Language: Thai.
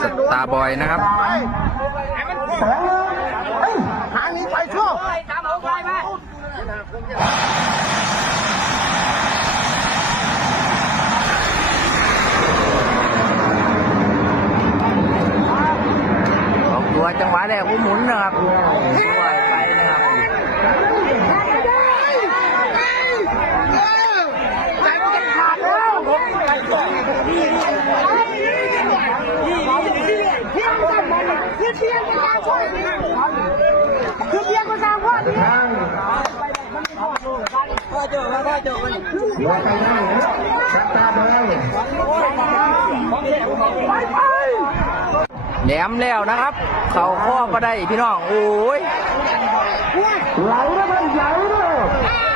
สตาบอยนะครับสองเอ้ยหางนี้ไปชั่วออกตัวจังหวะแรกกูหมุนนะครับ คือเพียงก็สร้างพ่อดีทางหัวใจได้นะจับตาบอยไปไปแหนมแล้วนะครับ เข่าข้อก็ได้พี่น้อง โอ้ยไหลแล้วมันไหลแล้ว